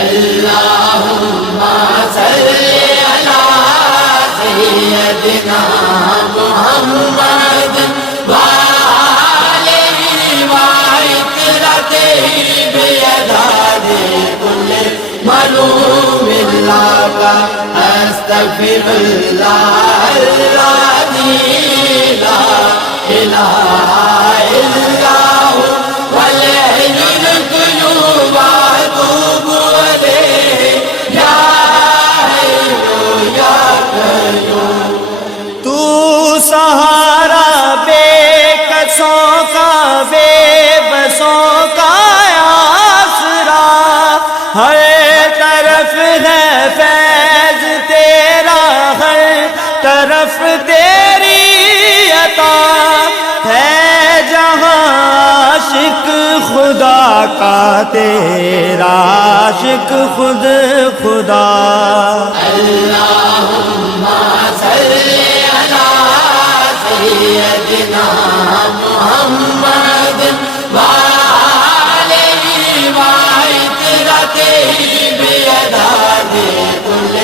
اللہم صلی علی سیدنا محمد وآلہ وعطرتہ بیداد کل معلوم اللہ کا استغفر اللہ الذی لا الہ الا هو والحی القیوم واتوب الیہ یا حی یا قیوم۔ تو سہارا بے کسوں کا بے بسوں کا آسرا، ہر طرف ہے فیض تیرا، ہر طرف تیری عطا ہے، جہاں عاشق خدا کا تیرا عاشق خود خدا۔ اللہم صلی علی سیدنا محمد وآلہ وعطرتہ بیداد کل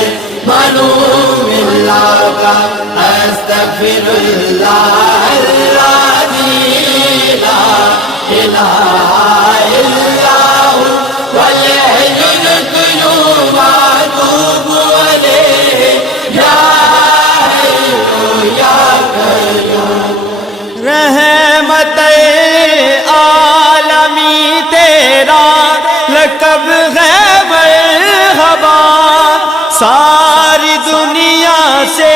معلوم اللہ کا استغفر اللہ الذی لا الہ الا هو والحی القیوم واتوب الیہ یا حی یا قیوم۔ رحمت عالمی تیرا لقب ہے مرحبا، ساری دنیا سے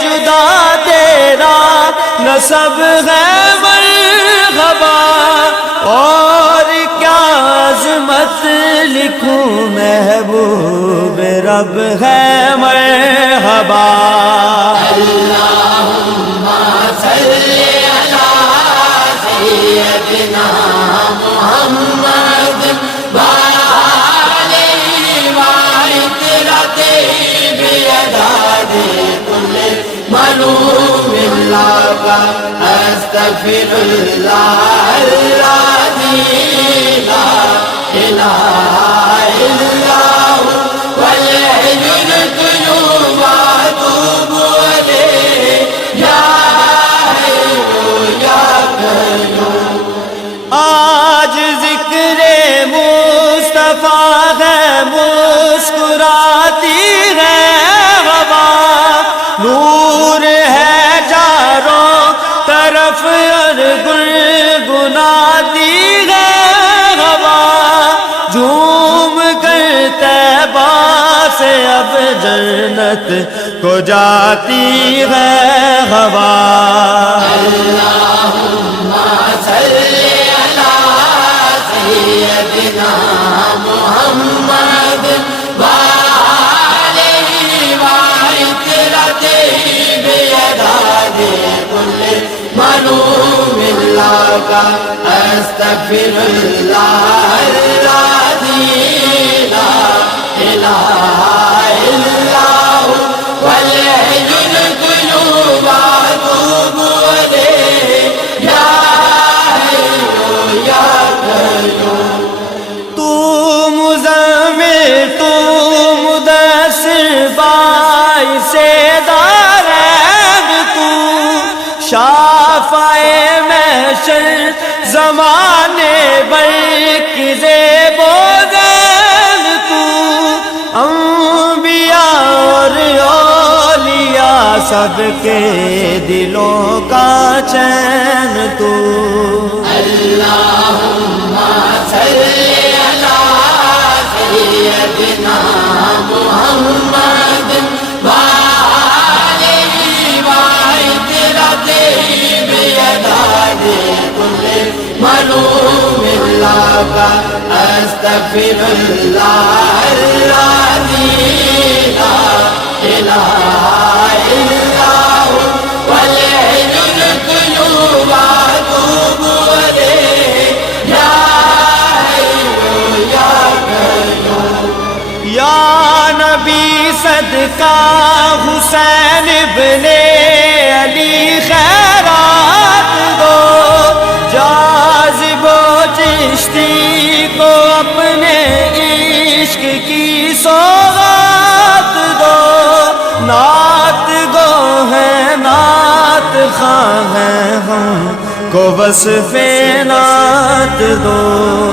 جدا تیرا نسب ہے مرحبا، اور کیا عظمت لکھوں محبوب رب ہے مرحبا۔ اللہم صلی علی سیدنا محمد وآلہ وعطرتہ بیداد کل معلوم اللہ کا استغفر اللہ الذی لا الہ الا هو والحی القیوم واتوب الیہ یا حی یا قیوم۔ آج ذکر مصطفیٰ ہے، مسکراتی ہے ہوا، نور ہے چاروں طرف اور گنگناتی ہے ہوا، جھوم کر طیبہ سے اب جنت کو جاتی ہے ہوا۔ اللہم صلی علی سیدنا محمد وآلہ وعطرتہ بیداد کل معلوم اللہ کا استغفر اللہ الذی لا الہ الا هو والحی القیوم واتوب الیہ یا حی یا قیوم۔ تو مزمل تو مدثر باعث دارین، تو شافع محشر زمانے برق زیب و زین، تو انبیاء اور اولیاء سب کے دلوں کا چین تو۔ اللہم صلی علی سیدنا محمد وآلہ وعطرتہ بیداد کل معلوم اللہ کا استغفر اللہ الذی لا الہ الا هو والحی القیوم واتوب الیہ یا حی یا قیوم۔ یا نبی صدقہ حسین ابن علی خیرات دو، جاذب و چشتی کو اپنے عشق خواہ ہیں ہم کو وصف نعت دو.